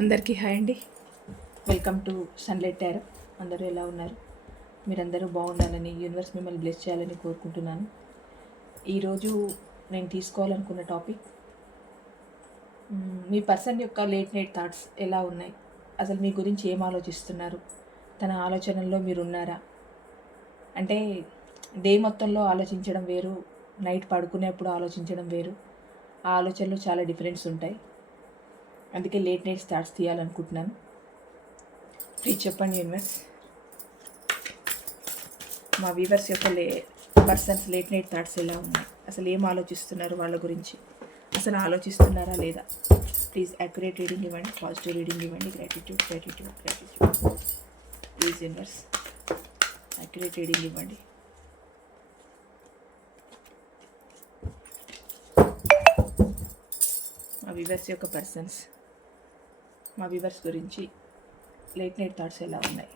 అందరికీ హాయ్ అండి. Welcome to sunlight tyre అందరూ ఎలా ఉన్నారు? మీరందరూ బాగుండాలని యూనివర్స్ మిమ్మల్ని బ్లెస్ చేయాలని కోరుకుంటున్నాను. ఈరోజు నేను తీసుకోవాలనుకున్న టాపిక్ మీ పర్సన్ యొక్క లేట్ నైట్ థాట్స్ ఎలా ఉన్నాయి? అసలు మీ గురించి ఏం ఆలోచిస్తున్నారు? తన ఆలోచనల్లో మీరు ఉన్నారా అంటే డే మొత్తంలో ఆలోచించడం వేరు నైట్ పడుకునేప్పుడు ఆలోచించడం వేరు. ఆ ఆలోచనలు చాలా డిఫరెన్స్ ఉంటాయి. అందుకే లేట్ నైట్ స్టార్ట్స్ తీయాలనుకుంటున్నాను. ప్లీజ్ చెప్పండి యూనివర్స్. మా వీవర్స్ యొక్క lay persons late night thoughts ఎలా ఉన్నాయి? అసలు ఏం ఆలోచిస్తున్నారు వాళ్ళ గురించి? అసలు ఆలోచిస్తున్నారా లేదా? ప్లీజ్ అక్యురేట్ రీడింగ్ ఇవ్వండి పాజిటివ్ రీడింగ్ ఇవ్వండి. Gratitude gratitude gratitude please universe accurate reading ఇవ్వండి. మా వివర్స్ యొక్క పర్సన్స్ మా వివర్స్ గురించి లేట్ నైట్ థాట్స్ ఎలా ఉన్నాయి?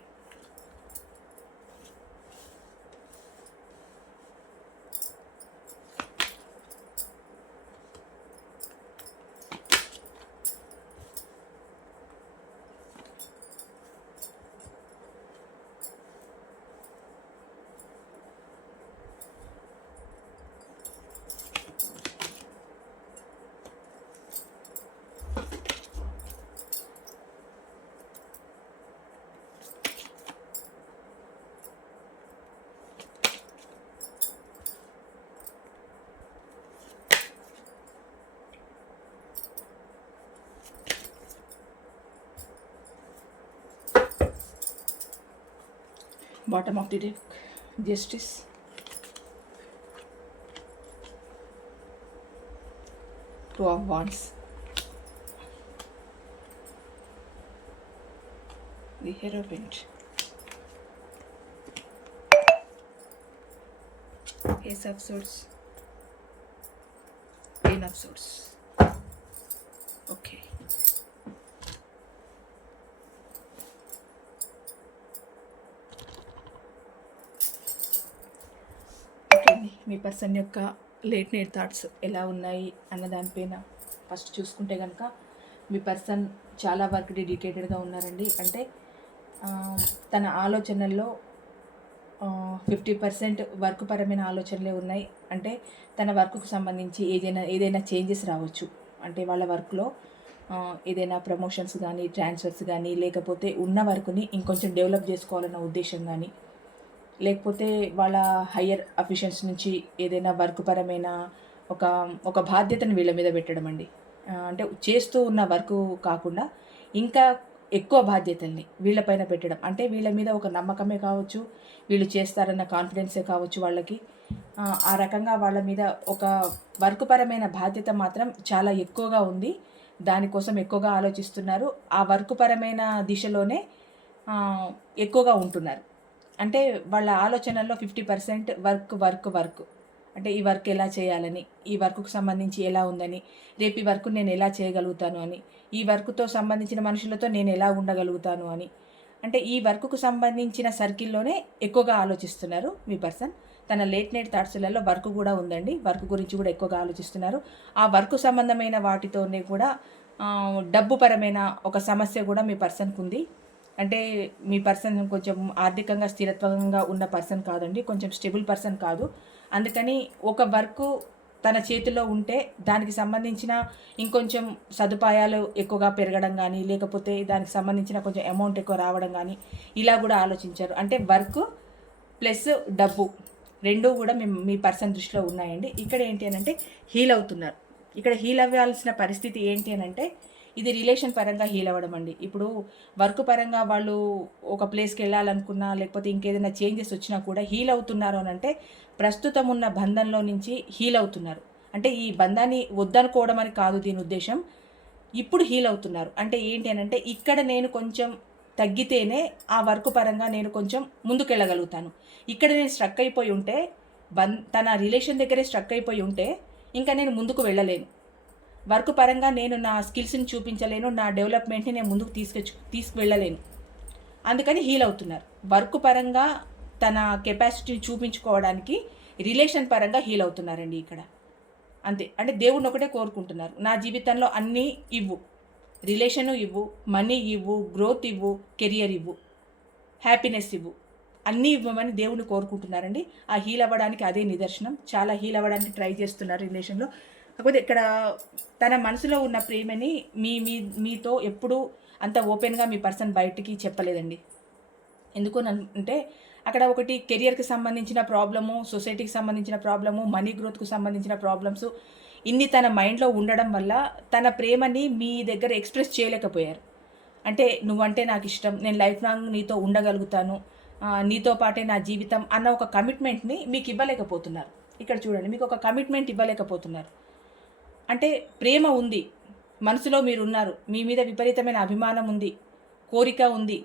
bottom of the deck. Justice two of wands. The heroine ace of swords. Queen of swords. Okay. మీ person యొక్క late night thoughts ఎలా ఉన్నాయి అన్న దానిపైన ఫస్ట్ చూసుకుంటే కనుక మీ పర్సన్ చాలా వర్క్ డెడికేటెడ్గా ఉన్నారండి. అంటే తన ఆలోచనల్లో ఫిఫ్టీ పర్సెంట్ వర్క్ పరమైన ఆలోచనలే ఉన్నాయి. అంటే తన వర్క్కు సంబంధించి ఏదైనా ఏదైనా చేంజెస్ రావచ్చు. అంటే వాళ్ళ వర్క్లో ఏదైనా ప్రమోషన్స్ కానీ ట్రాన్స్ఫర్స్ కానీ లేకపోతే ఉన్న వర్క్ని ఇంకొంచెం డెవలప్ చేసుకోవాలన్న ఉద్దేశం కానీ లేకపోతే వాళ్ళ హయ్యర్ అఫీషియల్స్ నుంచి ఏదైనా వర్క్ పరమైన ఒక ఒక బాధ్యతను వీళ్ళ మీద పెట్టడం అండి. అంటే చేస్తూ ఉన్న వర్క్ కాకుండా ఇంకా ఎక్కువ బాధ్యతల్ని వీళ్ళపైన పెట్టడం. అంటే వీళ్ళ మీద ఒక నమ్మకమే కావచ్చు వీళ్ళు చేస్తారన్న కాన్ఫిడెన్సే కావచ్చు వాళ్ళకి. ఆ, రకంగా వాళ్ళ మీద ఒక వర్క్ పరమైన బాధ్యత మాత్రం చాలా ఎక్కువగా ఉంది. దానికోసం ఎక్కువగా ఆలోచిస్తున్నారు. ఆ వర్క్ పరమైన దిశలోనే ఎక్కువగా ఉంటున్నారు. అంటే వాళ్ళ ఆలోచనల్లో fifty percent work work work. అంటే ఈ వర్క్ ఎలా చేయాలని ఈ వర్క్కు సంబంధించి ఎలా ఉందని రేపు ఈ వర్క్ నేను ఎలా చేయగలుగుతాను అని ఈ వర్క్తో సంబంధించిన మనుషులతో నేను ఎలా ఉండగలుగుతాను అని. అంటే ఈ వర్క్కు సంబంధించిన సర్కిల్లోనే ఎక్కువగా ఆలోచిస్తున్నారు మీ పర్సన్. తన లేట్ నైట్ థాట్స్లలో వర్క్ కూడా ఉందండి. వర్క్ గురించి కూడా ఎక్కువగా ఆలోచిస్తున్నారు. ఆ వర్క్ సంబంధమైన వాటితోనే కూడా డబ్బు పరమైన ఒక సమస్య కూడా మీ పర్సన్కి ఉంది. అంటే మీ పర్సన్ కొంచెం ఆర్థికంగా స్థిరత్వంగా ఉన్న పర్సన్ కాదండి. కొంచెం స్టేబుల్ పర్సన్ కాదు. అందుకని ఒక వర్క్ తన చేతిలో ఉంటే దానికి సంబంధించిన ఇంకొంచెం సదుపాయాలు ఎక్కువగా పెరగడం కానీ లేకపోతే దానికి సంబంధించిన కొంచెం అమౌంట్ ఎక్కువ రావడం కానీ ఇలా కూడా ఆలోచించారు. అంటే వర్క్ ప్లస్ డబ్బు రెండూ కూడా మేము మీ పర్సన్ దృష్టిలో ఉన్నాయండి. ఇక్కడ ఏంటి అని అంటే హీల్ అవుతున్నారు. ఇక్కడ హీల్ అవ్వాల్సిన పరిస్థితి ఏంటి అని అంటే ఇది రిలేషన్ పరంగా హీల్ అవ్వడం అండి. ఇప్పుడు వర్క్ పరంగా వాళ్ళు ఒక ప్లేస్కి వెళ్ళాలనుకున్నా లేకపోతే ఇంకేదైనా చేంజెస్ వచ్చినా కూడా హీల్ అవుతున్నారు అని అంటే ప్రస్తుతం ఉన్న బంధంలో నుంచి హీల్ అవుతున్నారు. అంటే ఈ బంధాన్ని వద్దనుకోవడం అని కాదు దీని ఉద్దేశం. ఇప్పుడు హీల్ అవుతున్నారు. అంటే ఏంటి అని అంటే ఇక్కడ నేను కొంచెం తగ్గితేనే ఆ వర్క్ పరంగా నేను కొంచెం ముందుకెళ్ళగలుగుతాను. ఇక్కడ నేను స్ట్రక్ అయిపోయి ఉంటే బన్ తన రిలేషన్ దగ్గరే స్ట్రక్ అయిపోయి ఉంటే ఇంకా నేను ముందుకు వెళ్ళలేను. వర్క్ పరంగా నేను నా స్కిల్స్ని చూపించలేను నా డెవలప్మెంట్ని నేను ముందుకు తీసుకొచ్చు తీసుకువెళ్ళలేను. అందుకని హీల్ అవుతున్నారు. వర్క్ పరంగా తన కెపాసిటీని చూపించుకోవడానికి రిలేషన్ పరంగా హీల్ అవుతున్నారండి ఇక్కడ. అంతే. అంటే దేవుడిని ఒకటే కోరుకుంటున్నారు. నా జీవితంలో అన్నీ ఇవ్వు. రిలేషను ఇవ్వు మనీ ఇవ్వు గ్రోత్ ఇవ్వు కెరియర్ ఇవ్వు హ్యాపీనెస్ ఇవ్వు. అన్నీ ఇవ్వమని దేవుని కోరుకుంటున్నారండి. ఆ హీల్ అవ్వడానికి అదే నిదర్శనం. చాలా హీల్ అవ్వడానికి ట్రై చేస్తున్నారు రిలేషన్లో. కాకపోతే ఇక్కడ తన మనసులో ఉన్న ప్రేమని మీ మీ మీతో ఎప్పుడూ అంత ఓపెన్గా మీ పర్సన్ బయటికి చెప్పలేదండి. ఎందుకు అంటే అక్కడ ఒకటి కెరియర్కి సంబంధించిన ప్రాబ్లము సొసైటీకి సంబంధించిన ప్రాబ్లము మనీ గ్రోత్కు సంబంధించిన ప్రాబ్లమ్స్ ఇన్ని తన మైండ్లో ఉండడం వల్ల తన ప్రేమని మీ దగ్గర ఎక్స్ప్రెస్ చేయలేకపోయారు. అంటే నువ్వంటే నాకు ఇష్టం నేను లైఫ్ లాంగ్ నీతో ఉండగలుగుతాను నీతో పాటే నా జీవితం అన్న ఒక కమిట్మెంట్ని మీకు ఇవ్వలేకపోతున్నారు. ఇక్కడ చూడండి మీకు ఒక కమిట్మెంట్ ఇవ్వలేకపోతున్నారు. అంటే ప్రేమ ఉంది. మనసులో మీరు ఉన్నారు మీ మీద విపరీతమైన అభిమానం ఉంది. కోరిక ఉంది.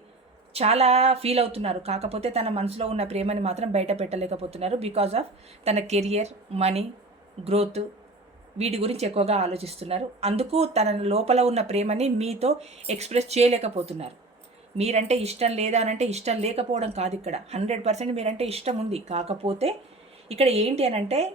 చాలా ఫీల్ అవుతున్నారు. కాకపోతే తన మనసులో ఉన్న ప్రేమని మాత్రం బయట పెట్టలేకపోతున్నారు. బికాజ్ ఆఫ్ తన కెరియర్ మనీ గ్రోత్ వీటి గురించి ఎక్కువగా ఆలోచిస్తున్నారు. అందుకు తన లోపల ఉన్న ప్రేమని మీతో ఎక్స్ప్రెస్ చేయలేకపోతున్నారు. మీరంటే ఇష్టం లేదా అని అంటే ఇష్టం లేకపోవడం కాదు ఇక్కడ. హండ్రెడ్ పర్సెంట్ మీరంటే ఇష్టం ఉంది. కాకపోతే ఇక్కడ ఏంటి అని అంటే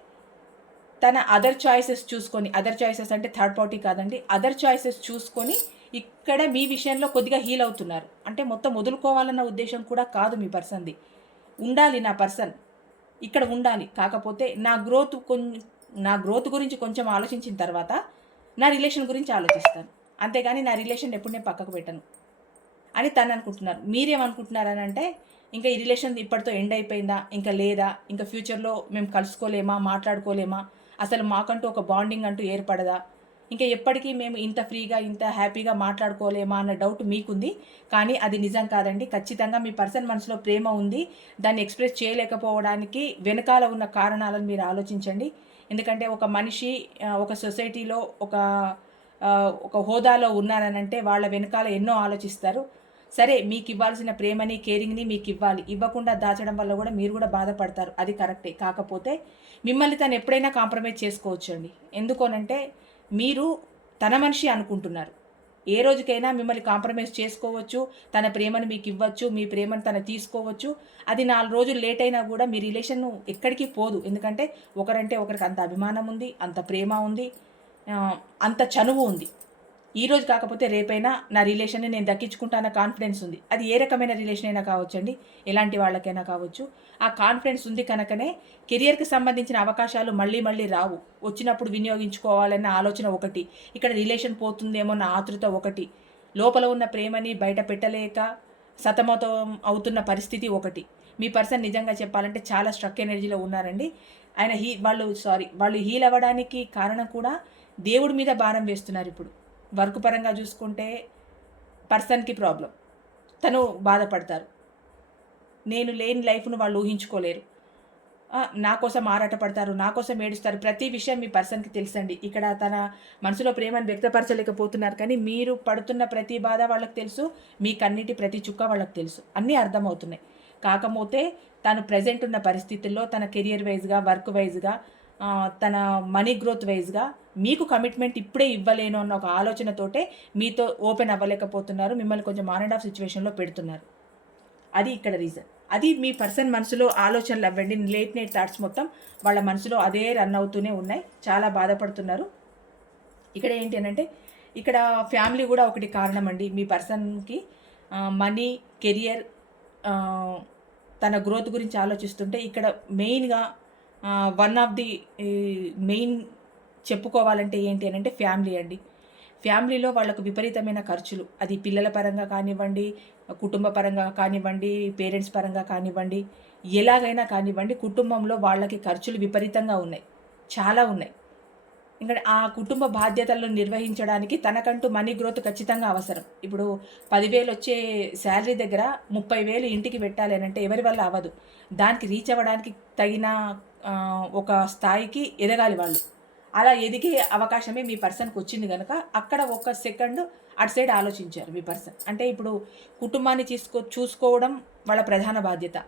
తన అదర్ చాయిసెస్ చూసుకొని అదర్ చాయిసెస్ అంటే థర్డ్ పార్టీ కాదండి అదర్ చాయిసెస్ చూసుకొని ఇక్కడ మీ విషయంలో కొద్దిగా హీల్ అవుతున్నారు. అంటే మొత్తం వదులుకోవాలన్న ఉద్దేశం కూడా కాదు మీ పర్సన్ది ఉండాలి నా పర్సన్ ఇక్కడ ఉండాలి. కాకపోతే నా గ్రోత్ కొంచెం నా గ్రోత్ గురించి కొంచెం ఆలోచించిన తర్వాత నా రిలేషన్ గురించి ఆలోచిస్తాను. అంతేగాని నా రిలేషన్ ఎప్పుడు నేను పక్కకు పెట్టను. అని తను అనుకుంటున్నారు. మీరేమనుకుంటున్నారని అంటే ఇంకా ఈ రిలేషన్ ఇప్పటితో ఎండ్ అయిపోయిందా? ఇంకా లేదా? ఇంకా ఫ్యూచర్లో మేము కలుసుకోలేమా? మాట్లాడుకోలేమా? అసలు మాకంటూ ఒక బాండింగ్ అంటూ ఏర్పడదా? ఇంకా ఎప్పటికీ మేము ఇంత ఫ్రీగా ఇంత హ్యాపీగా మాట్లాడుకోలేమా అన్న డౌట్ మీకుంది. కానీ అది నిజం కాదండి. ఖచ్చితంగా మీ పర్సన్ మనసులో ప్రేమ ఉంది. దాన్ని ఎక్స్ప్రెస్ చేయలేకపోవడానికి వెనకాల ఉన్న కారణాలను మీరు ఆలోచించండి. ఎందుకంటే ఒక మనిషి ఒక సొసైటీలో ఒక ఒక హోదాలో ఉన్నారనంటే వాళ్ళ వెనకాల ఎన్నో ఆలోచిస్తారు. సరే మీకు ఇవ్వాల్సిన ప్రేమని కేరింగ్ని మీకు ఇవ్వాలి ఇవ్వకుండా దాచడం వల్ల కూడా మీరు కూడా బాధపడతారు. అది కరెక్టే. కాకపోతే మిమ్మల్ని తను ఎప్పుడైనా కాంప్రమైజ్ చేసుకోవచ్చు అండి ఎందుకోనంటే మీరు తన మనిషి అనుకుంటున్నారు. ఏ రోజుకైనా మిమ్మల్ని కాంప్రమైజ్ చేసుకోవచ్చు తన ప్రేమను మీకు ఇవ్వచ్చు మీ ప్రేమను తను తీసుకోవచ్చు. అది నాలుగు రోజులు లేట్ అయినా కూడా మీ రిలేషన్ ఎక్కడికి పోదు. ఎందుకంటే ఒకరంటే ఒకరికి అంత అభిమానం ఉంది అంత ప్రేమ ఉంది అంత చనువు ఉంది. ఈ రోజు కాకపోతే రేపైనా నా రిలేషన్ని నేను దక్కించుకుంటాన కాన్ఫిడెన్స్ ఉంది. అది ఏ రకమైన రిలేషన్ అయినా కావచ్చండి. ఎలాంటి వాళ్ళకైనా కావచ్చు. ఆ కాన్ఫిడెన్స్ ఉంది కనుకనే కెరియర్కి సంబంధించిన అవకాశాలు మళ్ళీ మళ్ళీ రావు. వచ్చినప్పుడు వినియోగించుకోవాలన్న ఆలోచన ఒకటి. ఇక్కడ రిలేషన్ పోతుందేమో నా ఆతృత ఒకటి. లోపల ఉన్న ప్రేమని బయట పెట్టలేక సతమతం అవుతున్న పరిస్థితి ఒకటి. మీ పర్సన్ నిజంగా చెప్పాలంటే చాలా స్ట్రక్ ఎనర్జీలో ఉన్నారండి. ఆయన హీ వాళ్ళు సారీ వాళ్ళు హీల్ అవ్వడానికి కారణం కూడా దేవుడి మీద భారం వేస్తున్నారు ఇప్పుడు. వర్క్ పరంగా చూసుకుంటే పర్సన్కి ప్రాబ్లం తను బాధపడతారు. నేను లేని లైఫ్ను వాళ్ళు ఊహించుకోలేరు. నా కోసం ఆరాటపడతారు నా కోసం ఏడుస్తారు. ప్రతి విషయం మీ పర్సన్కి తెలుసండి. ఇక్కడ తన మనసులో ప్రేమను వ్యక్తపరచలేకపోతున్నారు. కానీ మీరు పడుతున్న ప్రతి బాధ వాళ్ళకి తెలుసు మీ కన్నిటి ప్రతి చుక్క వాళ్ళకి తెలుసు. అన్నీ అర్థమవుతున్నాయి. కాకపోతే తను ప్రజెంట్ ఉన్న పరిస్థితుల్లో తన కెరియర్ వైజ్గా వర్క్ వైజ్గా తన మనీ గ్రోత్ వైజ్గా మీకు కమిట్మెంట్ ఇప్పుడే ఇవ్వలేను అన్న ఒక ఆలోచనతోటే మీతో ఓపెన్ అవ్వలేకపోతున్నారు మిమ్మల్ని కొంచెం ఆన్ అండ్ ఆఫ్ సిచ్యువేషన్లో పెడుతున్నారు. అది ఇక్కడ రీజన్ అది మీ పర్సన్ మనసులో ఆలోచనలు అవ్వండి. లేట్ నైట్ థాట్స్ మొత్తం వాళ్ళ మనసులో అదే రన్ అవుతూనే ఉన్నాయి. చాలా బాధపడుతున్నారు. ఇక్కడ ఏంటి అని అంటే ఇక్కడ ఫ్యామిలీ కూడా ఒకటి కారణం అండి మీ పర్సన్కి మనీ కెరియర్ తన గ్రోత్ గురించి ఆలోచిస్తుంటే ఇక్కడ మెయిన్గా వన్ ఆఫ్ ది మెయిన్ చెప్పుకోవాలంటే ఏంటి అని అంటే ఫ్యామిలీ అండి. ఫ్యామిలీలో వాళ్ళకు విపరీతమైన ఖర్చులు. అది పిల్లల పరంగా కానివ్వండి కుటుంబ పరంగా కానివ్వండి పేరెంట్స్ పరంగా కానివ్వండి ఎలాగైనా కానివ్వండి కుటుంబంలో వాళ్ళకి ఖర్చులు విపరీతంగా ఉన్నాయి. చాలా ఉన్నాయి. ఇంకా ఆ కుటుంబ బాధ్యతలను నిర్వహించడానికి తనకంటూ మనీ గ్రోత్ ఖచ్చితంగా అవసరం. ఇప్పుడు పదివేలు వచ్చే శాలరీ దగ్గర ముప్పై వేలు ఇంటికి పెట్టాలి అని అంటే ఎవరి వల్ల అవ్వదు. దానికి రీచ్ అవ్వడానికి తగిన ఒక స్థాయికి ఎదగాలి వాళ్ళు. అలా ఎదిగే అవకాశమే మీ పర్సన్కి వచ్చింది కనుక అక్కడ ఒక సెకండ్ అటు సైడ్ ఆలోచించారు మీ పర్సన్. అంటే ఇప్పుడు కుటుంబాన్ని చూసుకో చూసుకోవడం వాళ్ళ ప్రధాన బాధ్యత.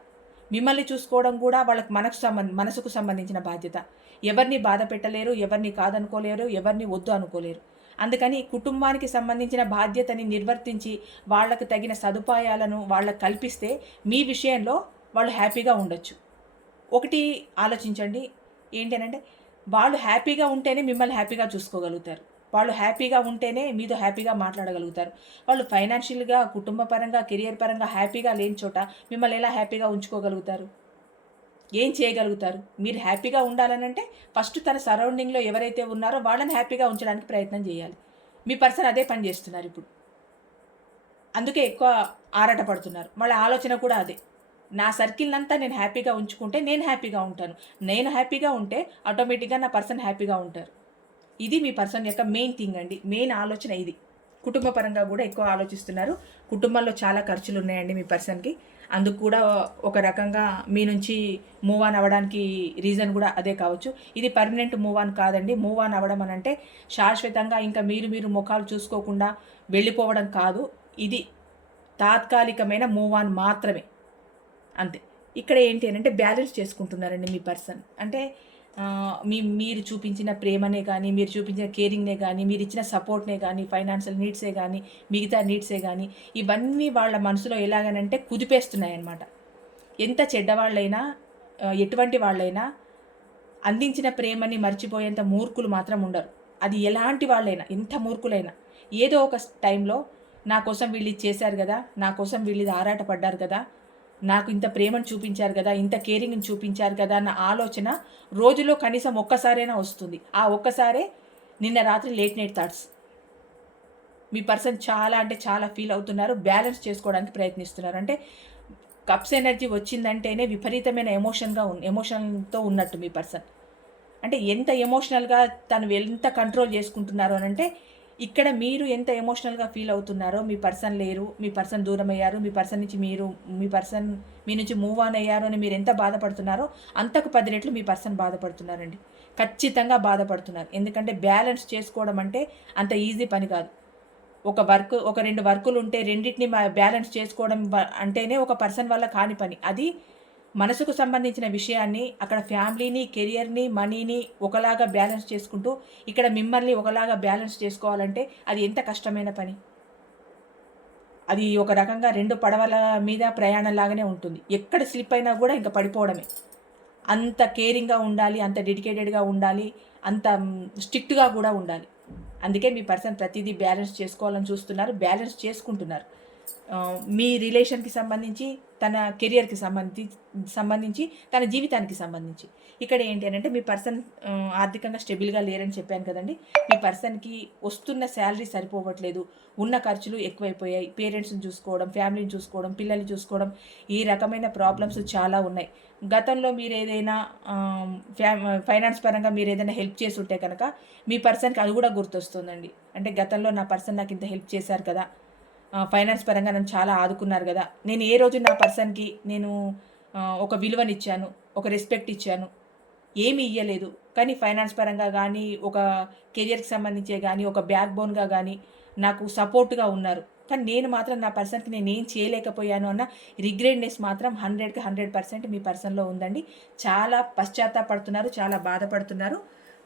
మిమ్మల్ని చూసుకోవడం కూడా వాళ్ళకి మనకు సంబంధ మనసుకు సంబంధించిన బాధ్యత. ఎవరిని బాధ పెట్టలేరు ఎవరిని కాదనుకోలేరు ఎవరిని వద్దు అనుకోలేరు. అందుకని కుటుంబానికి సంబంధించిన బాధ్యతని నిర్వర్తించి వాళ్ళకు తగిన సదుపాయాలను వాళ్ళకు కల్పిస్తే మీ విషయంలో వాళ్ళు హ్యాపీగా ఉండొచ్చు. ఒకటి ఆలోచించండి. ఏంటి అని అంటే వాళ్ళు హ్యాపీగా ఉంటేనే మిమ్మల్ని హ్యాపీగా చూసుకోగలుగుతారు. వాళ్ళు హ్యాపీగా ఉంటేనే మీతో హ్యాపీగా మాట్లాడగలుగుతారు. వాళ్ళు ఫైనాన్షియల్గా కుటుంబ పరంగా కెరియర్ పరంగా హ్యాపీగా లేని చోట మిమ్మల్ని ఎలా హ్యాపీగా ఉంచుకోగలుగుతారు? ఏం చేయగలుగుతారు? మీరు హ్యాపీగా ఉండాలనంటే ఫస్ట్ తన సరౌండింగ్లో ఎవరైతే ఉన్నారో వాళ్ళని హ్యాపీగా ఉంచడానికి ప్రయత్నం చేయాలి. మీ పర్సన్ అదే పని చేస్తున్నారు ఇప్పుడు. అందుకే ఎక్కువ ఆరాట పడుతున్నారు వాళ్ళ ఆలోచన కూడా అదే. నా సర్కిల్ అంతా నేను హ్యాపీగా ఉంచుకుంటే నేను హ్యాపీగా ఉంటాను. నేను హ్యాపీగా ఉంటే ఆటోమేటిక్గా నా పర్సన్ హ్యాపీగా ఉంటారు. ఇది మీ పర్సన్ యొక్క మెయిన్ థింగ్ అండి. మెయిన్ ఆలోచన ఇది. కుటుంబ పరంగా కూడా ఎక్కువ ఆలోచిస్తున్నారు. కుటుంబంలో చాలా ఖర్చులు ఉన్నాయండి మీ పర్సన్కి. అందుకు కూడా ఒక రకంగా మీ నుంచి మూవ్ ఆన్ అవ్వడానికి రీజన్ కూడా అదే కావచ్చు. ఇది పర్మనెంట్ మూవ్ ఆన్ కాదండి. మూవ్ ఆన్ అవ్వడం అని అంటే శాశ్వతంగా ఇంకా మీరు మీరు ముఖాలు చూసుకోకుండా వెళ్ళిపోవడం కాదు. ఇది తాత్కాలికమైన మూవ్ ఆన్ మాత్రమే. అంతే. ఇక్కడ ఏంటి అని అంటే బ్యాలెన్స్ చేసుకుంటున్నారండి మీ పర్సన్. అంటే మీ మీరు చూపించిన ప్రేమనే కానీ మీరు చూపించిన కేరింగ్నే కానీ మీరు ఇచ్చిన సపోర్ట్నే కానీ ఫైనాన్షియల్ నీడ్సే కానీ మిగతా నీడ్సే కానీ ఇవన్నీ వాళ్ళ మనసులో ఎలాగనంటే కుదిపేస్తున్నాయన్నమాట. ఎంత చెడ్డవాళ్ళైనా ఎటువంటి వాళ్ళైనా అందించిన ప్రేమని మర్చిపోయేంత మూర్ఖులు మాత్రం ఉండరు. అది ఎలాంటి వాళ్ళైనా ఎంత మూర్ఖులైనా. ఏదో ఒక టైంలో నా కోసం వీళ్ళు ఇది చేశారు కదా నా కోసం వీళ్ళు ఇది ఆరాటపడ్డారు కదా నాకు ఇంత ప్రేమను చూపించారు కదా ఇంత కేరింగ్ని చూపించారు కదా అన్న ఆలోచన రోజులో కనీసం ఒక్కసారైనా వస్తుంది. ఆ ఒక్కసారే నిన్న రాత్రి లేట్ నైట్ థాట్స్ మీ పర్సన్ చాలా అంటే చాలా ఫీల్ అవుతున్నారు బ్యాలెన్స్ చేసుకోవడానికి ప్రయత్నిస్తున్నారు. అంటే కప్స్ ఎనర్జీ వచ్చిందంటేనే విపరీతమైన ఎమోషన్గా ఉన్ ఎమోషన్తో ఉన్నట్టు మీ పర్సన్ అంటే ఎంత ఎమోషనల్గా తను ఎంత కంట్రోల్ చేసుకుంటున్నారు అని అంటే ఇక్కడ మీరు ఎంత ఎమోషనల్గా ఫీల్ అవుతున్నారో మీ పర్సన్ లేరు మీ పర్సన్ దూరం అయ్యారు మీ పర్సన్ నుంచి మీరు మీ పర్సన్ మీ నుంచి మూవ్ ఆన్ అయ్యారు అని మీరు ఎంత బాధపడుతున్నారో అంతకు పది రెట్లు మీ పర్సన్ బాధపడుతున్నారండి. ఖచ్చితంగా బాధపడుతున్నారు. ఎందుకంటే బ్యాలెన్స్ చేసుకోవడం అంటే అంత ఈజీ పని కాదు. ఒక వర్క్ ఒక రెండు వర్కులు ఉంటే రెండింటిని బ్యాలెన్స్ చేసుకోవడం అంటేనే ఒక పర్సన్ వల్ల కాని పని. అది మనసుకు సంబంధించిన విషయాన్ని అక్కడ ఫ్యామిలీని కెరియర్ని మనీని ఒకలాగా బ్యాలెన్స్ చేసుకుంటూ ఇక్కడ మిమ్మల్ని ఒకలాగా బ్యాలెన్స్ చేసుకోవాలంటే అది ఎంత కష్టమైన పని? అది ఒక రకంగా రెండు పడవల మీద ప్రయాణం లాగానే ఉంటుంది. ఎక్కడ స్లిప్ అయినా కూడా ఇంకా పడిపోవడమే. అంత కేరింగ్గా ఉండాలి అంత డెడికేటెడ్గా ఉండాలి అంత స్ట్రిక్ట్గా కూడా ఉండాలి. అందుకే మీ పర్సన్ ప్రతిదీ బ్యాలెన్స్ చేసుకోవాలని చూస్తున్నారు బ్యాలెన్స్ చేసుకుంటున్నారు. మీ రిలేషన్కి సంబంధించి తన కెరియర్కి సంబంధించి సంబంధించి తన జీవితానికి సంబంధించి. ఇక్కడ ఏంటి అని అంటే మీ పర్సన్ ఆర్థికంగా స్టెబుల్గా లేరని చెప్పాను కదండి. మీ పర్సన్కి వస్తున్న శాలరీ సరిపోవట్లేదు ఉన్న ఖర్చులు ఎక్కువైపోయాయి. పేరెంట్స్ని చూసుకోవడం ఫ్యామిలీని చూసుకోవడం పిల్లల్ని చూసుకోవడం ఈ రకమైన ప్రాబ్లమ్స్ చాలా ఉన్నాయి. గతంలో మీరు ఏదైనా ఫ్యా ఫైనాన్స్ పరంగా మీరు ఏదైనా హెల్ప్ చేసి ఉంటే కనుక మీ పర్సన్కి అది కూడా గుర్తొస్తుందండి. అంటే గతంలో నా పర్సన్ నాకు ఇంత హెల్ప్ చేశారు కదా ఫైనాన్స్ పరంగా నన్ను చాలా ఆదుకున్నారు కదా. నేను ఏ రోజు నా పర్సన్కి నేను ఒక విలువనిచ్చాను ఒక రెస్పెక్ట్ ఇచ్చాను ఏమీ ఇయ్యలేదు. కానీ ఫైనాన్స్ పరంగా కానీ ఒక కెరియర్కి సంబంధించే కానీ ఒక బ్యాక్ బోన్గా కానీ నాకు సపోర్ట్గా ఉన్నారు. కానీ నేను మాత్రం నా పర్సన్కి నేను ఏం చేయలేకపోయాను అన్న రిగ్రెట్నెస్ మాత్రం హండ్రెడ్కి హండ్రెడ్ పర్సెంట్ మీ పర్సన్లో ఉందండి. చాలా పశ్చాత్తాపడుతున్నారు చాలా బాధపడుతున్నారు.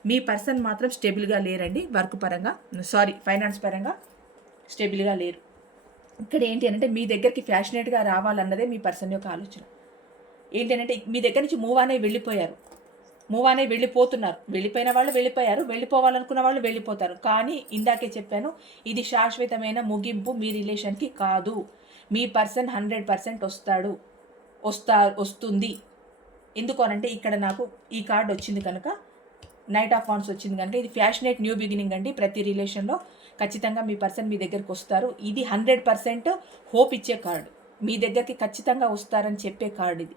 మీ పర్సన్ మాత్రం స్టేబుల్గా లేరండి వర్క్ పరంగా. సారీ ఫైనాన్స్ పరంగా స్టేబుల్గా లేరు. ఇక్కడ ఏంటి అంటే మీ దగ్గరికి ఫ్యాషనేట్గా రావాలన్నదే మీ పర్సన్ యొక్క ఆలోచన. ఏంటి అంటే మీ దగ్గర నుంచి మూవ్ అనే వెళ్ళిపోయారు. మూవ్ అనే వెళ్ళిపోతున్నారు. వెళ్ళిపోయిన వాళ్ళు వెళ్ళిపోయారు వెళ్ళిపోవాలనుకున్న వాళ్ళు వెళ్ళిపోతారు. కానీ ఇందాకే చెప్పాను ఇది శాశ్వతమైన ముగింపు మీ రిలేషన్కి కాదు. మీ పర్సన్ హండ్రెడ్ పర్సెంట్ వస్తాడు. వస్తా వస్తుంది. ఎందుకోనంటే ఇక్కడ నాకు ఈ కార్డ్ వచ్చింది కనుక నైట్ ఆఫ్ వాన్స్ వచ్చింది కనుక ఇది ఫ్యాషనేట్ న్యూ బిగినింగ్ అండి ప్రతి రిలేషన్లో. ఖచ్చితంగా మీ పర్సన్ మీ దగ్గరికి వస్తారు. ఇది హండ్రెడ్ పర్సెంట్ హోప్ ఇచ్చే కార్డు. మీ దగ్గరికి ఖచ్చితంగా వస్తారని చెప్పే కార్డు ఇది.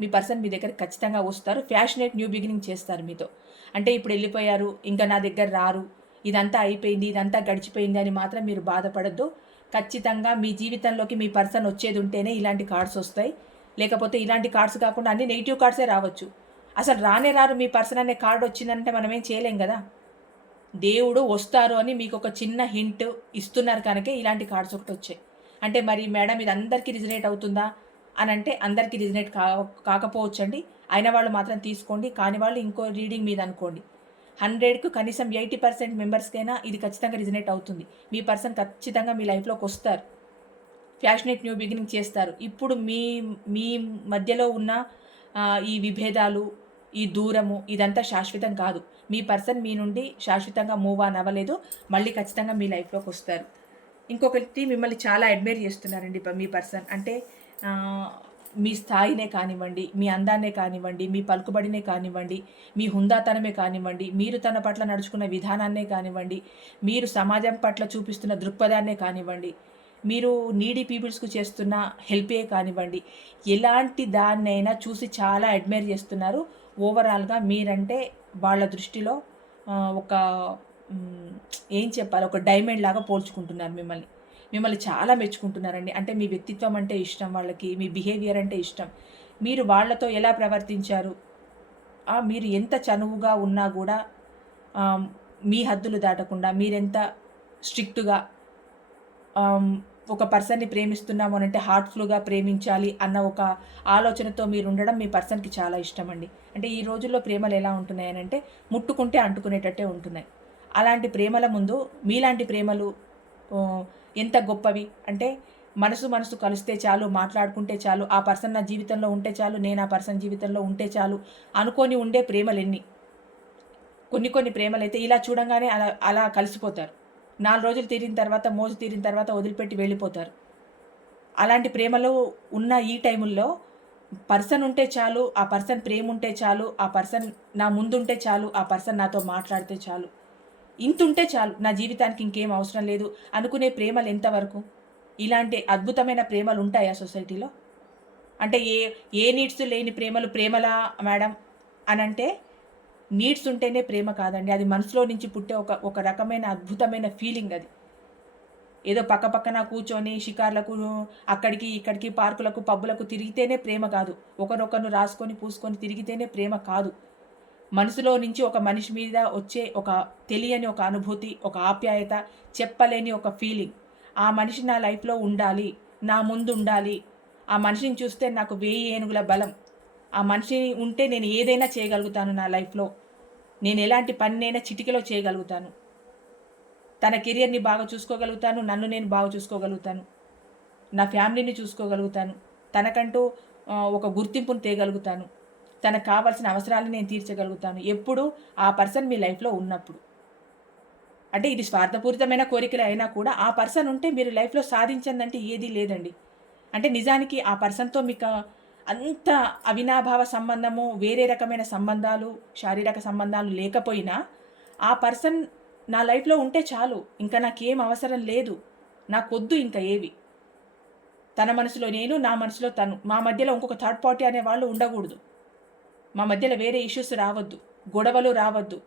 మీ పర్సన్ మీ దగ్గర ఖచ్చితంగా వస్తారు. ఫ్యాషనేట్ న్యూ బిగినింగ్ చేస్తారు మీతో. అంటే ఇప్పుడు వెళ్ళిపోయారు ఇంకా నా దగ్గర రారు. ఇదంతా అయిపోయింది ఇదంతా గడిచిపోయింది అని మాత్రం మీరు బాధపడద్దు. ఖచ్చితంగా మీ జీవితంలోకి మీ పర్సన్ వచ్చేది ఉంటేనే ఇలాంటి కార్డ్స్ వస్తాయి. లేకపోతే ఇలాంటి కార్డ్స్ కాకుండా అన్ని నెగిటివ్ కార్డ్సే రావచ్చు. అసలు రానే రారు మీ పర్సన్ అనే కార్డు వచ్చిందంటే మనం ఏం చేయలేం కదా? దేవుడు వస్తారు అని మీకు ఒక చిన్న హింట్ ఇస్తున్నారు కనుక ఇలాంటి కార్డ్స్ ఒకటి వచ్చాయి. అంటే మరి మేడం ఇది అందరికీ రిజనేట్ అవుతుందా? అని అంటే అందరికీ రిజనేట్ కా కాకపోవచ్చండి. అయిన వాళ్ళు మాత్రం తీసుకోండి. కాని వాళ్ళు ఇంకో రీడింగ్ మీద అనుకోండి. హండ్రెడ్కు కనీసం ఎయిటీ పర్సెంట్ మెంబర్స్కైనా ఇది ఖచ్చితంగా రిజనేట్ అవుతుంది. మీ పర్సన్ ఖచ్చితంగా మీ లైఫ్లోకి వస్తారు. ఫ్యాషనేట్ న్యూ బిగినింగ్ చేస్తారు. ఇప్పుడు మీ మీ మధ్యలో ఉన్న ఈ విభేదాలు ఈ దూరము ఇదంతా శాశ్వతం కాదు. మీ పర్సన్ మీ నుండి శాశ్వతంగా మూవ్ ఆన్ అవ్వలేదు. మళ్ళీ ఖచ్చితంగా మీ లైఫ్లోకి వస్తారు. ఇంకొకటి మిమ్మల్ని చాలా అడ్మైర్ చేస్తున్నారండి ప- మీ పర్సన్. అంటే మీ స్థాయినే కానివ్వండి మీ అందాన్నే కానివ్వండి మీ పలుకుబడినే కానివ్వండి మీ హుందాతనమే కానివ్వండి మీరు తన పట్ల నడుచుకున్న విధానాన్నే కానివ్వండి మీరు సమాజం పట్ల చూపిస్తున్న దృక్పథాన్నే కానివ్వండి మీరు నీడీ పీపుల్స్కు చేస్తున్న హెల్పే కానివ్వండి ఎలాంటి దాన్నైనా చూసి చాలా అడ్మైర్ చేస్తున్నారు. ఓవరాల్గా మీరంటే వాళ్ళ దృష్టిలో ఒక ఏం చెప్పాలి ఒక డైమండ్ లాగా పోల్చుకుంటున్నారు మిమ్మల్ని. మిమ్మల్ని చాలా మెచ్చుకుంటున్నారండి. అంటే మీ వ్యక్తిత్వం అంటే ఇష్టం వాళ్ళకి మీ బిహేవియర్ అంటే ఇష్టం. మీరు వాళ్ళతో ఎలా ప్రవర్తించారు? మీరు ఎంత చనువుగా ఉన్నా కూడా మీ హద్దులు దాటకుండా మీరెంత స్ట్రిక్ట్గా ఒక పర్సన్ని ప్రేమిస్తున్నాము అని అంటే హార్ట్ఫుల్గా ప్రేమించాలి అన్న ఒక ఆలోచనతో మీరు ఉండడం మీ పర్సన్కి చాలా ఇష్టం అండి అంటే ఈ రోజుల్లో ప్రేమలు ఎలా ఉంటున్నాయని అంటే ముట్టుకుంటే అంటుకునేటట్టే ఉంటున్నాయి. అలాంటి ప్రేమల ముందు మీలాంటి ప్రేమలు ఎంత గొప్పవి? అంటే మనసు మనసు కలిస్తే చాలు మాట్లాడుకుంటే చాలు ఆ పర్సన్ నా జీవితంలో ఉంటే చాలు నేను ఆ పర్సన్ జీవితంలో ఉంటే చాలు అనుకొని ఉండే ప్రేమలు ఎన్ని కొన్ని కొన్ని ప్రేమలు అయితే ఇలా చూడంగానే అలా అలా కలిసిపోతారు. నాలుగు రోజులు తీరిన తర్వాత మోజు తీరిన తర్వాత వదిలిపెట్టి వెళ్ళిపోతారు. అలాంటి ప్రేమలు ఉన్న ఈ టైముల్లో పర్సన్ ఉంటే చాలు ఆ పర్సన్ ప్రేమ ఉంటే చాలు ఆ పర్సన్ నా ముందుంటే చాలు ఆ పర్సన్ నాతో మాట్లాడితే చాలు. ఇంత ఉంటే చాలు నా జీవితానికి ఇంకేం అవసరం లేదు అనుకునే ప్రేమలు ఎంతవరకు? ఇలాంటి అద్భుతమైన ప్రేమలు ఉంటాయా సొసైటీలో? అంటే ఏ ఏ నీడ్స్ లేని ప్రేమలు ప్రేమలా మేడం? అని అంటే నీడ్స్ ఉంటేనే ప్రేమ కాదండి. అది మనసులో నుంచి పుట్టే ఒక ఒక రకమైన అద్భుతమైన ఫీలింగ్ అది. ఏదో పక్క పక్కన కూర్చొని షికార్లకు అక్కడికి ఇక్కడికి పార్కులకు పబ్బులకు తిరిగితేనే ప్రేమ కాదు. ఒకరొకరు రాసుకొని పూసుకొని తిరిగితేనే ప్రేమ కాదు. మనసులో నుంచి ఒక మనిషి మీద వచ్చే ఒక తెలియని ఒక అనుభూతి ఒక ఆప్యాయత చెప్పలేని ఒక ఫీలింగ్. ఆ మనిషి నా లైఫ్లో ఉండాలి నా ముందు ఉండాలి. ఆ మనిషిని చూస్తే నాకు వేయి ఏనుగుల బలం. ఆ మనిషి ఉంటే నేను ఏదైనా చేయగలుగుతాను నా లైఫ్లో. నేను ఎలాంటి పనినైనా చిటికలో చేయగలుగుతాను. తన కెరియర్ని బాగా చూసుకోగలుగుతాను నన్ను నేను బాగా చూసుకోగలుగుతాను నా ఫ్యామిలీని చూసుకోగలుగుతాను తనకంటూ ఒక గుర్తింపును తేయగలుగుతాను తనకు కావాల్సిన అవసరాలను నేను తీర్చగలుగుతాను ఎప్పుడు ఆ పర్సన్ మీ లైఫ్లో ఉన్నప్పుడు. అంటే ఇది స్వార్థపూరితమైన కోరికలు అయినా కూడా ఆ పర్సన్ ఉంటే మీరు లైఫ్లో సాధించందంటే ఏదీ లేదండి. అంటే నిజానికి ఆ పర్సన్తో మీకు అంత అవినాభావ సంబంధము వేరే రకమైన సంబంధాలు శారీరక సంబంధాలు లేకపోయినా ఆ పర్సన్ నా లైఫ్లో ఉంటే చాలు. ఇంకా నాకేం అవసరం లేదు. నాకొద్దు ఇంకా ఏవి. తన మనసులో నేను నా మనసులో తను. మా మధ్యలో ఇంకొక థర్డ్ పార్టీ అనే వాళ్ళు ఉండకూడదు. మా మధ్యలో వేరే ఇష్యూస్ రావద్దు. గొడవలు రావద్దు.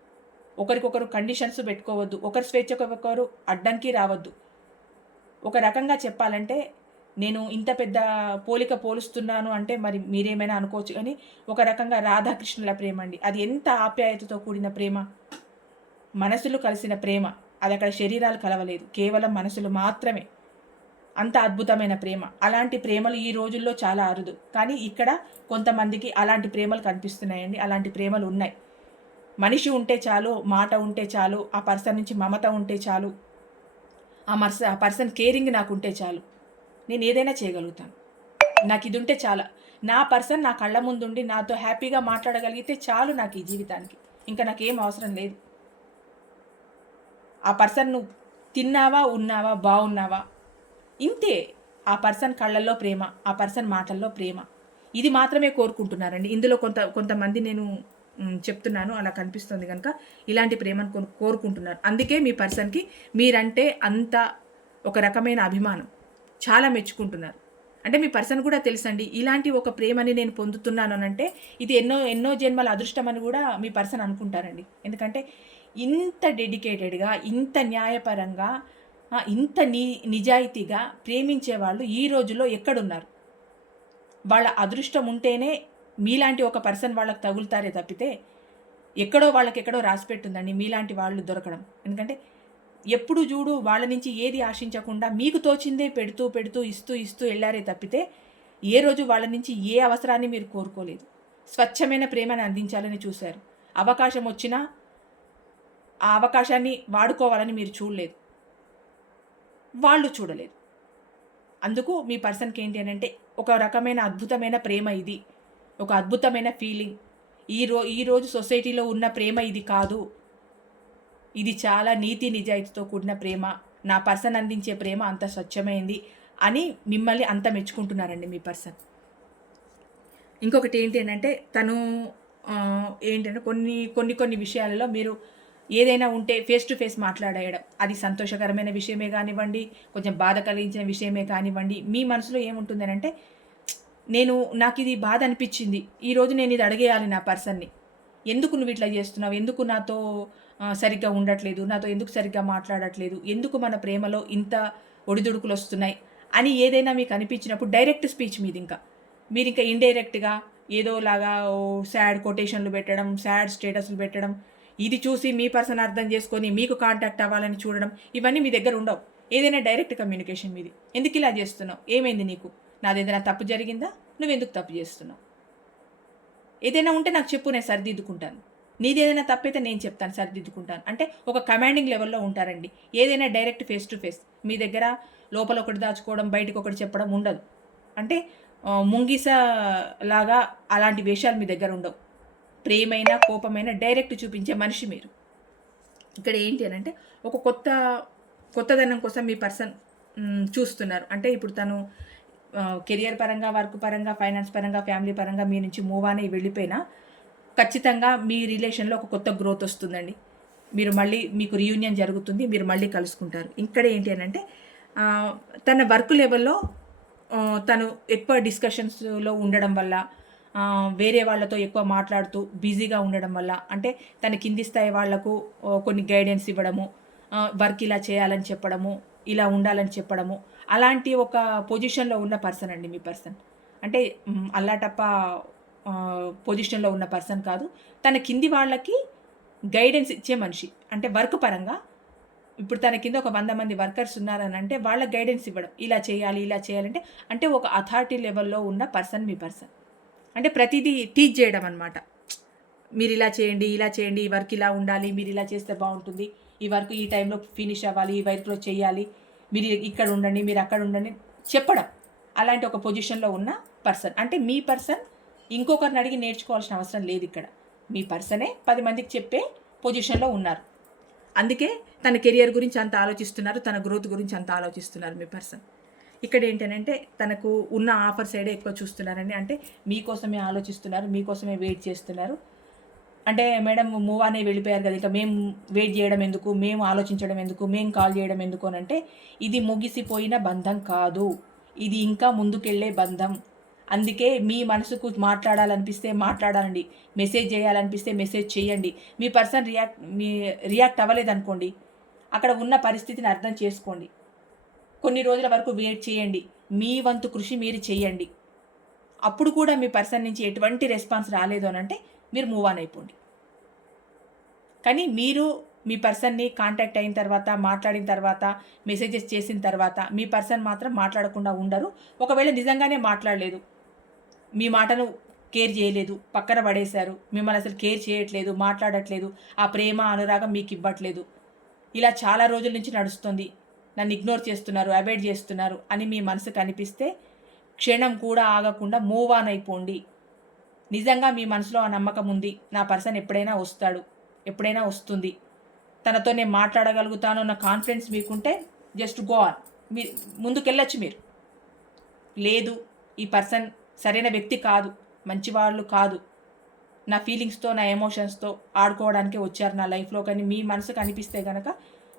ఒకరికొకరు కండిషన్స్ పెట్టుకోవద్దు. ఒకరి స్వేచ్ఛకు ఒకరు అడ్డంకి రావద్దు. ఒక రకంగా చెప్పాలంటే నేను ఇంత పెద్ద పోలిక పోలుస్తున్నాను అంటే మరి మీరేమైనా అనుకోవచ్చు కానీ ఒక రకంగా రాధాకృష్ణుల ప్రేమ అండి. అది ఎంత ఆప్యాయతతో కూడిన ప్రేమ? మనసులు కలిసిన ప్రేమ. అది అక్కడ శరీరాలు కలవలేదు. కేవలం మనసులు మాత్రమే. అంత అద్భుతమైన ప్రేమ. అలాంటి ప్రేమలు ఈ రోజుల్లో చాలా అరుదు. కానీ ఇక్కడ కొంతమందికి అలాంటి ప్రేమలు కనిపిస్తున్నాయండి. అలాంటి ప్రేమలు ఉన్నాయి. మనిషి ఉంటే చాలు మాట ఉంటే చాలు ఆ పర్సన్ నుంచి మమత ఉంటే చాలు ఆ మర్స ఆ పర్సన్ కేరింగ్ నాకు ఉంటే చాలు. నేను ఏదైనా చేయగలుగుతాను. నాకు ఇది ఉంటే చాలా. నా పర్సన్ నా కళ్ళ ముందుండి నాతో హ్యాపీగా మాట్లాడగలిగితే చాలు నాకు ఈ జీవితానికి. ఇంకా నాకేం అవసరం లేదు. ఆ పర్సన్ నువ్వు తిన్నావా ఉన్నావా బాగున్నావా ఇంతే. ఆ పర్సన్ కళ్ళల్లో ప్రేమ ఆ పర్సన్ మాటల్లో ప్రేమ. ఇది మాత్రమే కోరుకుంటున్నారండి. ఇందులో కొంత కొంతమంది నేను చెప్తున్నాను అలా కనిపిస్తుంది కనుక ఇలాంటి ప్రేమను కోరుకుంటున్నారు. అందుకే మీ పర్సన్కి మీరంటే అంత ఒక రకమైన అభిమానం. చాలా మెచ్చుకుంటున్నారు. అంటే మీ పర్సన్ కూడా తెలుసండి ఇలాంటి ఒక ప్రేమని నేను పొందుతున్నాను అని అంటే ఇది ఎన్నో ఎన్నో జన్మల అదృష్టం అని కూడా మీ పర్సన్ అనుకుంటారండి. ఎందుకంటే ఇంత డెడికేటెడ్గా ఇంత న్యాయపరంగా ఇంత ని నిజాయితీగా ప్రేమించే వాళ్ళు ఈ రోజుల్లో ఎక్కడున్నారు? వాళ్ళ అదృష్టం ఉంటేనే మీలాంటి ఒక పర్సన్ వాళ్ళకి తగులుతారే తప్పితే ఎక్కడో వాళ్ళకి ఎక్కడో రాసిపెట్టుందండి మీలాంటి వాళ్ళు దొరకడం. ఎందుకంటే ఎప్పుడు చూడు వాళ్ళ నుంచి ఏది ఆశించకుండా మీకు తోచిందే పెడుతూ పెడుతూ ఇస్తూ ఇస్తూ వెళ్ళారే తప్పితే ఏ రోజు వాళ్ళ నుంచి ఏ అవసరాన్ని మీరు కోరుకోలేదు. స్వచ్ఛమైన ప్రేమను అందించాలని చూశారు. అవకాశం వచ్చినా ఆ అవకాశాన్ని వాడుకోవాలని మీరు చూడలేదు. వాళ్ళు చూడలేదు. అందుకు మీ పర్సన్కి ఏంటి అని అంటే ఒక రకమైన అద్భుతమైన ప్రేమ ఇది. ఒక అద్భుతమైన ఫీలింగ్. ఈ రో ఈరోజు సొసైటీలో ఉన్న ప్రేమ ఇది కాదు. ఇది చాలా నీతి నిజాయితీతో కూడిన ప్రేమ. నా పర్సన్ అందించే ప్రేమ అంత స్వచ్ఛమైంది అని మిమ్మల్ని అంత మెచ్చుకుంటున్నారండి మీ పర్సన్. ఇంకొకటి ఏంటి అంటే తను ఏంటంటే కొన్ని కొన్ని కొన్ని విషయాలలో మీరు ఏదైనా ఉంటే ఫేస్ టు ఫేస్ మాట్లాడేయడం. అది సంతోషకరమైన విషయమే కానివ్వండి కొంచెం బాధ కలిగించిన విషయమే కానివ్వండి. మీ మనసులో ఏముంటుందని అంటే నేను నాకు ఇది బాధ అనిపించింది. ఈరోజు నేను ఇది అడిగేయాలి నా పర్సన్ని. ఎందుకు నువ్వు ఇట్లా చేస్తున్నావు? ఎందుకు నాతో సరిగ్గా ఉండట్లేదు నాతో ఎందుకు సరిగ్గా మాట్లాడట్లేదు ఎందుకు మన ప్రేమలో ఇంత ఒడిదుడుకులు వస్తున్నాయి అని ఏదైనా మీకు అనిపించినప్పుడు డైరెక్ట్ స్పీచ్ మీద ఇంకా. మీరు ఇంకా ఇండైరెక్ట్గా ఏదోలాగా ఓ సాడ్ కొటేషన్లు పెట్టడం సాడ్ స్టేటస్లు పెట్టడం ఇది చూసి మీ పర్సన్ అర్థం చేసుకొని మీకు కాంటాక్ట్ అవ్వాలని చూడడం ఇవన్నీ మీ దగ్గర ఉండవు. ఏదైనా డైరెక్ట్ కమ్యూనికేషన్ మీది. ఎందుకు ఇలా చేస్తున్నావు? ఏమైంది నీకు? నాది ఏదైనా తప్పు జరిగిందా? నువ్వెందుకు తప్పు చేస్తున్నావు? ఏదైనా ఉంటే నాకు చెప్పు నేను సరిదిద్దుకుంటాను. నీదేదైనా తప్పైతే నేను చెప్తాను సరిదిద్దుకుంటాను. అంటే ఒక కమాండింగ్ లెవెల్లో ఉంటారండి. ఏదైనా డైరెక్ట్ ఫేస్ టు ఫేస్ మీ దగ్గర లోపల ఒకటి దాచుకోవడం బయటకు ఒకటి చెప్పడం ఉండదు. అంటే ముంగిస లాగా అలాంటి వేషాలు మీ దగ్గర ఉండవు. ప్రేమైన కోపమైన డైరెక్ట్ చూపించే మనిషి మీరు. ఇక్కడ ఏంటి అని అంటే ఒక కొత్త కొత్తదనం కోసం మీ పర్సన్ చూస్తున్నారు. అంటే ఇప్పుడు తను కెరియర్ పరంగా వర్క్ పరంగా ఫైనాన్స్ పరంగా ఫ్యామిలీ పరంగా మీ నుంచి మూవ్ అని వెళ్ళిపోయినా ఖచ్చితంగా మీ రిలేషన్లో ఒక కొత్త గ్రోత్ వస్తుందండి. మీరు మళ్ళీ మీకు రీయూనియన్ జరుగుతుంది మీరు మళ్ళీ కలుసుకుంటారు. ఇక్కడ ఏంటి అని అంటే తన వర్క్ లెవెల్లో తను ఎక్కువ డిస్కషన్స్లో ఉండడం వల్ల వేరే వాళ్ళతో ఎక్కువ మాట్లాడుతూ బిజీగా ఉండడం వల్ల అంటే తన కింది స్థాయి వాళ్ళకు కొన్ని గైడెన్స్ ఇవ్వడము వర్క్ ఇలా చేయాలని చెప్పడము ఇలా ఉండాలని చెప్పడము అలాంటి ఒక పొజిషన్లో ఉన్న పర్సన్ అండి మీ పర్సన్ అంటే అల్లాటప్ప పొజిషన్లో ఉన్న పర్సన్ కాదు. తన కింది వాళ్ళకి గైడెన్స్ ఇచ్చే మనిషి. అంటే వర్క్ పరంగా ఇప్పుడు తన కింద ఒక వంద మంది వర్కర్స్ ఉన్నారని అంటే వాళ్ళకి గైడెన్స్ ఇవ్వడం. ఇలా చేయాలి ఇలా చేయాలంటే అంటే ఒక అథారిటీ లెవెల్లో ఉన్న పర్సన్ మీ పర్సన్ అంటే ప్రతిదీ టీచ్ చేయడం అనమాట మీరు ఇలా చేయండి ఇలా చేయండి ఈ వర్క్ ఇలా ఉండాలి మీరు ఇలా చేస్తే బాగుంటుంది. ఈ వర్క్ ఈ టైంలో ఫినిష్ అవ్వాలి ఈ వర్క్లో చేయాలి. మీరు ఇక్కడ ఉండండి మీరు అక్కడ ఉండండి చెప్పడం. అలాంటి ఒక పొజిషన్లో ఉన్న పర్సన్ అంటే మీ పర్సన్ ఇంకొకరిని అడిగి నేర్చుకోవాల్సిన అవసరం లేదు ఇక్కడ. మీ పర్సనే పది మందికి చెప్పే పొజిషన్లో ఉన్నారు. అందుకే తన కెరియర్ గురించి అంత ఆలోచిస్తున్నారు తన గ్రోత్ గురించి అంత ఆలోచిస్తున్నారు మీ పర్సన్. ఇక్కడ ఏంటంటే తనకు ఉన్న ఆఫర్ సైడే ఎక్కువ చూస్తున్నారండి అంటే మీకోసమే ఆలోచిస్తున్నారు మీకోసమే వెయిట్ చేస్తున్నారు. అంటే మేడం మూవ్ అనే వెళ్ళిపోయారు కదా ఇంకా మేము వెయిట్ చేయడం ఎందుకు మేము ఆలోచించడం ఎందుకు మేము కాల్ చేయడం ఎందుకు అని అంటే ఇది ముగిసిపోయిన బంధం కాదు. ఇది ఇంకా ముందుకెళ్ళే బంధం. అందుకే మీ మనసుకు మాట్లాడాలనిపిస్తే మాట్లాడాలండి మెసేజ్ చేయాలనిపిస్తే మెసేజ్ చేయండి. మీ పర్సన్ రియాక్ట్ మీ రియాక్ట్ అవ్వలేదనుకోండి. అక్కడ ఉన్న పరిస్థితిని అర్థం చేసుకోండి. కొన్ని రోజుల వరకు వెయిట్ చేయండి. మీ వంతు కృషి మీరు చేయండి. అప్పుడు కూడా మీ పర్సన్ నుంచి ఎటువంటి రెస్పాన్స్ రాలేదు అని అంటే మీరు మూవ్ ఆన్ అయిపోండి. కానీ మీరు మీ పర్సన్ని కాంటాక్ట్ అయిన తర్వాత మాట్లాడిన తర్వాత మెసేజెస్ చేసిన తర్వాత మీ పర్సన్ మాత్రం మాట్లాడకుండా ఉండరు. ఒకవేళ నిజంగానే మాట్లాడలేదు. మీ మాటను కేర్ చేయలేదు పక్కన పడేశారు. మిమ్మల్ని అసలు కేర్ చేయట్లేదు మాట్లాడట్లేదు. ఆ ప్రేమ అనురాగం మీకు ఇవ్వట్లేదు. ఇలా చాలా రోజుల నుంచి నడుస్తుంది. నన్ను ఇగ్నోర్ చేస్తున్నారు అవాయిడ్ చేస్తున్నారు అని మీ మనసు కనిపిస్తే క్షణం కూడా ఆగకుండా మూవ్ ఆన్ అయిపోండి. నిజంగా మీ మనసులో ఆ నమ్మకం ఉంది. నా పర్సన్ ఎప్పుడైనా వస్తాడు ఎప్పుడైనా వస్తుంది. తనతో నేను మాట్లాడగలుగుతాను అన్న కాన్ఫిడెన్స్ మీకుంటే జస్ట్ గో ఆన్. మీ ముందుకెళ్ళచ్చు మీరు. లేదు ఈ పర్సన్ సరైన వ్యక్తి కాదు మంచివాళ్ళు కాదు. నా ఫీలింగ్స్తో నా ఎమోషన్స్తో ఆడుకోవడానికే వచ్చారు నా లైఫ్లో. కానీ మీ మనసుకు అనిపిస్తే కనుక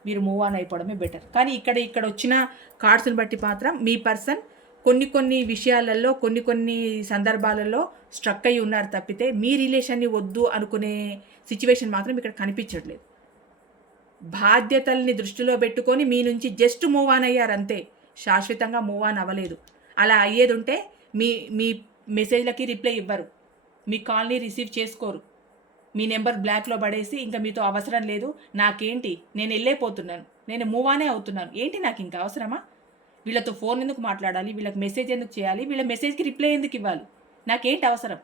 మీరు మూవ్ ఆన్ అయిపోవడమే బెటర్. కానీ ఇక్కడ ఇక్కడ వచ్చిన కార్డ్స్ని బట్టి మాత్రం మీ పర్సన్ కొన్ని కొన్ని విషయాలలో కొన్ని కొన్ని సందర్భాలలో స్ట్రక్ అయి ఉన్నారు తప్పితే మీ రిలేషన్ని వద్దు అనుకునే సిచ్యువేషన్ మాత్రం ఇక్కడ కనిపించట్లేదు. బాధ్యతల్ని దృష్టిలో పెట్టుకొని మీ నుంచి జస్ట్ మూవ్ ఆన్ అయ్యారు అంతే. శాశ్వతంగా మూవ్ ఆన్ అవ్వలేదు. అలా అయ్యేది ఉంటే మీ మీ మెసేజ్లకి రిప్లై ఇవ్వరు. మీ కాల్ని రిసీవ్ చేసుకోరు. మీ నెంబర్ బ్లాక్లో పడేసి ఇంకా మీతో అవసరం లేదు. నాకేంటి? నేను వెళ్ళైపోతున్నాను నేను మూవ్ ఆనే అవుతున్నాను. ఏంటి నాకు ఇంకా అవసరమా? వీళ్ళతో ఫోన్ ఎందుకు మాట్లాడాలి? వీళ్ళకి మెసేజ్ ఎందుకు చేయాలి? వీళ్ళ మెసేజ్కి రిప్లై ఎందుకు ఇవ్వాలి? నాకేంటి అవసరం?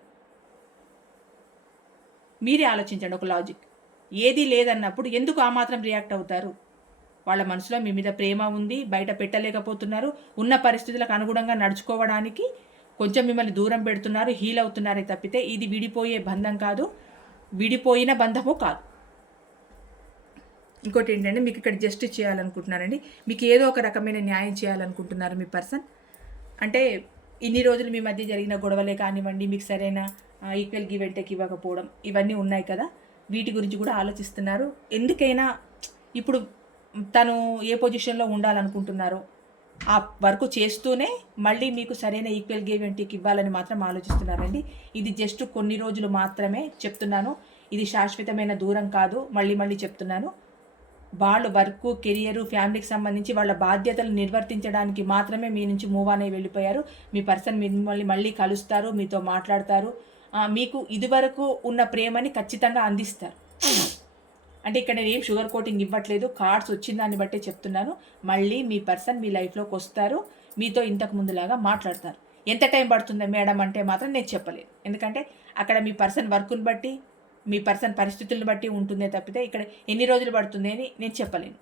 మీరే ఆలోచించండి ఒక లాజిక్. ఏది లేదన్నప్పుడు ఎందుకు ఆ మాత్రం రియాక్ట్ అవుతారు? వాళ్ళ మనసులో మీ మీద ప్రేమ ఉంది. బయట పెట్టలేకపోతున్నారు. ఉన్న పరిస్థితులకు అనుగుణంగా నడుచుకోవడానికి కొంచెం మిమ్మల్ని దూరం పెడుతున్నారు హీల్ అవుతున్నారే తప్పితే ఇది విడిపోయే బంధం కాదు విడిపోయిన బంధము కాదు. ఇంకోటి ఏంటంటే మీకు ఇక్కడ జస్ట్ చేయాలనుకుంటున్నారండి. మీకు ఏదో ఒక రకమైన న్యాయం చేయాలనుకుంటున్నారు మీ పర్సన్ అంటే ఇన్ని రోజులు మీ మధ్య జరిగిన గొడవలే కానివ్వండి మీకు సరైన ఈక్వల్ గివ్ అండ్ టేక్ ఇవ్వకపోవడం ఇవన్నీ ఉన్నాయి కదా. వీటి గురించి కూడా ఆలోచిస్తున్నారు. ఎందుకైనా ఇప్పుడు తను ఏ పొజిషన్లో ఉండాలనుకుంటున్నారో ఆ వర్క్ చేస్తూనే మళ్ళీ మీకు సరైన ఈక్వల్ గేమ్ ఎంటీకి ఇవ్వాలని మాత్రం ఆలోచిస్తున్నారండి ఇది జస్ట్ కొన్ని రోజులు మాత్రమే చెప్తున్నాను. ఇది శాశ్వతమైన దూరం కాదు. మళ్ళీ మళ్ళీ చెప్తున్నాను. వాళ్ళు వర్క్ కెరియర్ ఫ్యామిలీకి సంబంధించి వాళ్ళ బాధ్యతలు నిర్వర్తించడానికి మాత్రమే మీ నుంచి మూవ్ అనే వెళ్ళిపోయారు. మీ పర్సన్ మిమ్మల్ని మళ్ళీ కలుస్తారు. మీతో మాట్లాడతారు. మీకు ఇదివరకు ఉన్న ప్రేమని ఖచ్చితంగా అందిస్తారు. అంటే ఇక్కడ నేను ఏం షుగర్ కోటింగ్ ఇవ్వట్లేదు కార్డ్స్ వచ్చిన దాన్ని బట్టే చెప్తున్నాను. మళ్ళీ మీ పర్సన్ మీ లైఫ్లోకి వస్తారు మీతో ఇంతకు ముందులాగా మాట్లాడతారు. ఎంత టైం పడుతుంది మేడం అంటే మాత్రం నేను చెప్పలేను. ఎందుకంటే అక్కడ మీ పర్సన్ వర్క్ని బట్టి మీ పర్సన్ పరిస్థితులను బట్టి ఉంటుందే తప్పితే ఇక్కడ ఎన్ని రోజులు పడుతుంది అని నేను చెప్పలేను.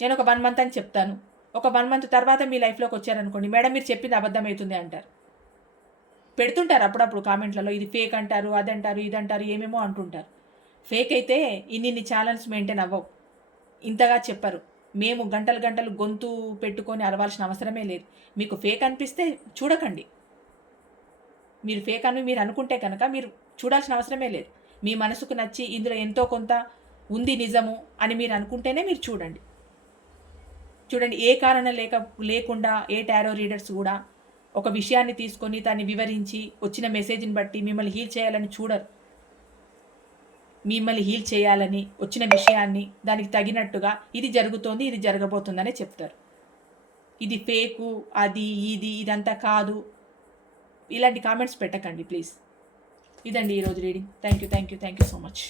నేను ఒక వన్ మంత్ అని చెప్తాను. ఒక వన్ మంత్ తర్వాత మీ లైఫ్లోకి వచ్చారనుకోండి మేడం మీరు చెప్పింది అబద్ధమవుతుంది అంటారు. పెడుతుంటారు అప్పుడప్పుడు కామెంట్లలో ఇది ఫేక్ అంటారు అది అంటారు ఇది అంటారు ఏమేమో అంటుంటారు. ఫేక్ అయితే ఇన్ని ఇన్ని ఛానల్స్ మెయింటైన్ అవ్వవు. ఇంతగా చెప్పరు. మేము గంటలు గంటలు గొంతు పెట్టుకొని అరవాల్సిన అవసరమే లేదు. మీకు ఫేక్ అనిపిస్తే చూడకండి. మీరు ఫేక్ అని మీరు అనుకుంటే కనుక మీరు చూడాల్సిన అవసరమే లేదు. మీ మనసుకు నచ్చి ఇందులో ఎంతో కొంత ఉంది నిజము అని మీరు అనుకుంటేనే మీరు చూడండి. చూడండి ఏ కారణం లేక లేకుండా ఏ టారో రీడర్స్ కూడా ఒక విషయాన్ని తీసుకొని దాన్ని వివరించి వచ్చిన మెసేజ్ని బట్టి మిమ్మల్ని హీల్ చేయాలని చూడరు. మిమ్మల్ని హీల్ చేయాలని వచ్చిన విషయాన్ని దానికి తగినట్టుగా ఇది జరుగుతోంది ఇది జరగబోతుందనే చెప్తారు. ఇది ఫేకు అది ఇది ఇదంతా కాదు. ఇలాంటి కామెంట్స్ పెట్టకండి ప్లీజ్. ఇదండి ఈరోజు reading. Thank you thank you thank you so much.